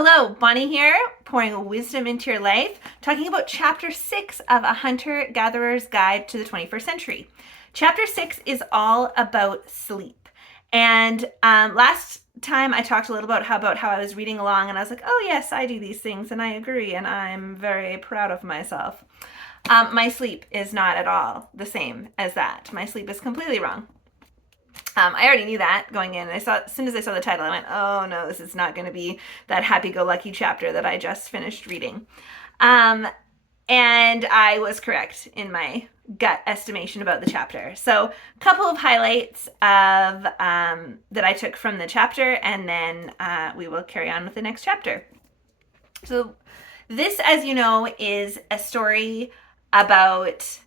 Hello, Bonnie here, pouring wisdom into your life, talking about Chapter 6 of A Hunter-Gatherer's Guide to the 21st Century. Chapter 6 is all about sleep. And last time I talked a little about how I was reading along and I was like, oh yes, I do these things and I agree and I'm very proud of myself. My sleep is not at all the same as that. My sleep is completely wrong. I already knew that going in. As soon as I saw the title, I went, oh no, this is not going to be that happy-go-lucky chapter that I just finished reading. And I was correct in my gut estimation about the chapter. So a couple of highlights of that I took from the chapter, and then we will carry on with the next chapter. So this, as you know, is a story about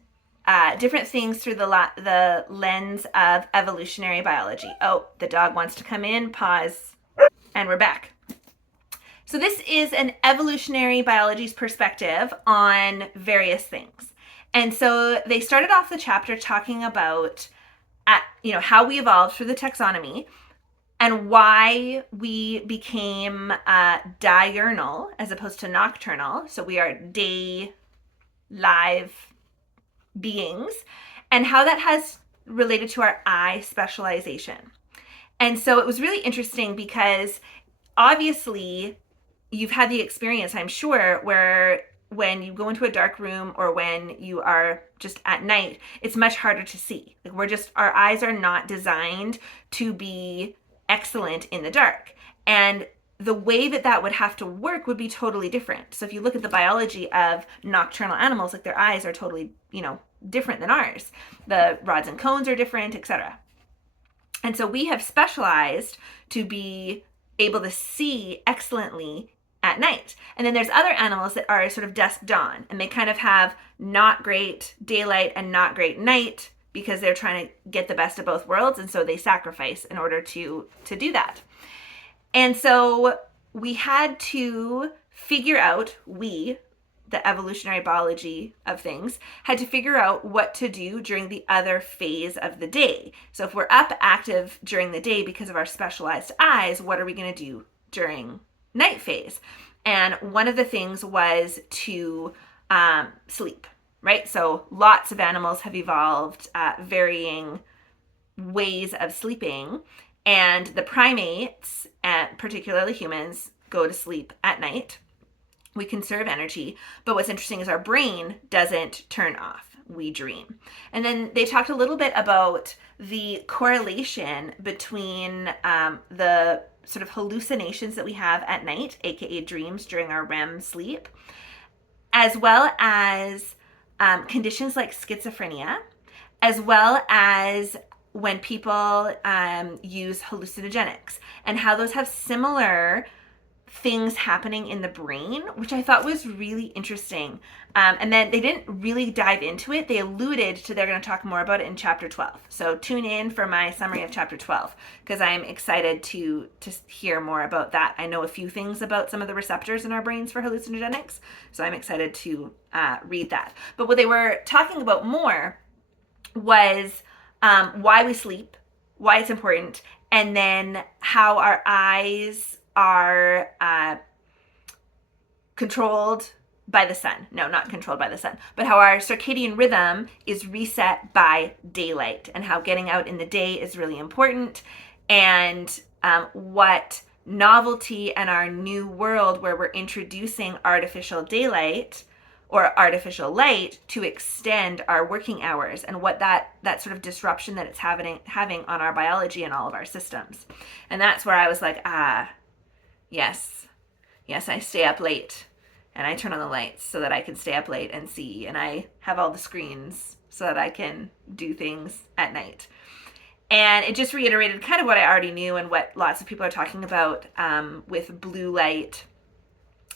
different things through the lens of evolutionary biology. Oh, the dog wants to come in, pause, and we're back. So this is an evolutionary biology's perspective on various things. And so they started off the chapter talking about how we evolved through the taxonomy and why we became diurnal as opposed to nocturnal. So we are day live beings, and how that has related to our eye specialization. And so it was really interesting because obviously you've had the experience, I'm sure, where when you go into a dark room or when you are just at night, it's much harder to see. Like our eyes are not designed to be excellent in the dark. And the way that would have to work would be totally different. So if you look at the biology of nocturnal animals, like their eyes are totally, different than ours. The rods and cones are different, etc. And so we have specialized to be able to see excellently at night. And then there's other animals that are sort of dusk dawn, and they kind of have not great daylight and not great night because they're trying to get the best of both worlds, and so they sacrifice in order to do that. And so we had to figure out, the evolutionary biology of things, had to figure out what to do during the other phase of the day. So if we're up active during the day because of our specialized eyes, what are we going to do during night phase? And one of the things was to sleep, right? So lots of animals have evolved varying ways of sleeping. And the primates, and particularly humans, go to sleep at night. We conserve energy, but what's interesting is our brain doesn't turn off. We dream. And then they talked a little bit about the correlation between the sort of hallucinations that we have at night, aka dreams during our REM sleep, as well as conditions like schizophrenia, as well as when people use hallucinogenics, and how those have similar things happening in the brain, which I thought was really interesting. And then they didn't really dive into it. They alluded to they're going to talk more about it in chapter 12. So tune in for my summary of chapter 12 because I'm excited to hear more about that. I know a few things about some of the receptors in our brains for hallucinogenics, so I'm excited to read that. But what they were talking about more was why we sleep, why it's important, and then how our eyes are controlled by the sun. No, not controlled by the sun, but how our circadian rhythm is reset by daylight, and how getting out in the day is really important, and what novelty and our new world where we're introducing artificial daylight or artificial light to extend our working hours, and what that sort of disruption that it's having on our biology and all of our systems. And that's where I was like, yes, I stay up late and I turn on the lights so that I can stay up late and see, and I have all the screens so that I can do things at night. And it just reiterated kind of what I already knew and what lots of people are talking about with blue light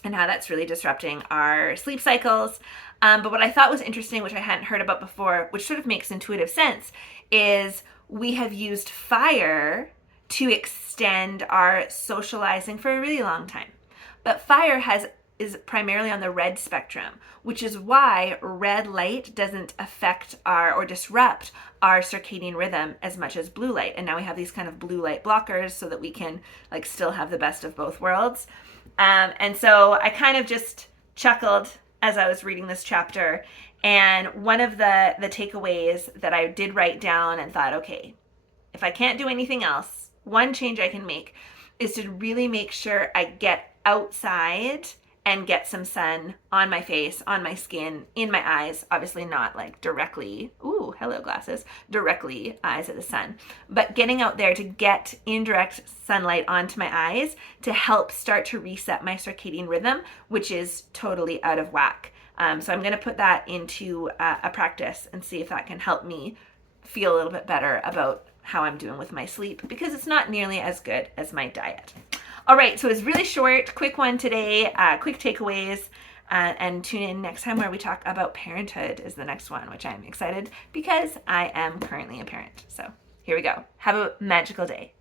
and how that's really disrupting our sleep cycles. But what I thought was interesting, which I hadn't heard about before, which sort of makes intuitive sense, is we have used fire to extend our socializing for a really long time. But fire is primarily on the red spectrum, which is why red light doesn't affect or disrupt our circadian rhythm as much as blue light. And now we have these kind of blue light blockers so that we can still have the best of both worlds. And so I kind of just chuckled as I was reading this chapter. And one of the takeaways that I did write down and thought, okay, if I can't do anything else, one change I can make is to really make sure I get outside and get some sun on my face, on my skin, in my eyes. Obviously not like directly, ooh, hello glasses, directly eyes at the sun, but getting out there to get indirect sunlight onto my eyes to help start to reset my circadian rhythm, which is totally out of whack. So I'm gonna put that into a practice and see if that can help me feel a little bit better about how I'm doing with my sleep, because it's not nearly as good as my diet. All right, so it's really short, quick one today, quick takeaways, and tune in next time where we talk about parenthood is the next one, which I'm excited because I am currently a parent. So here we go. Have a magical day.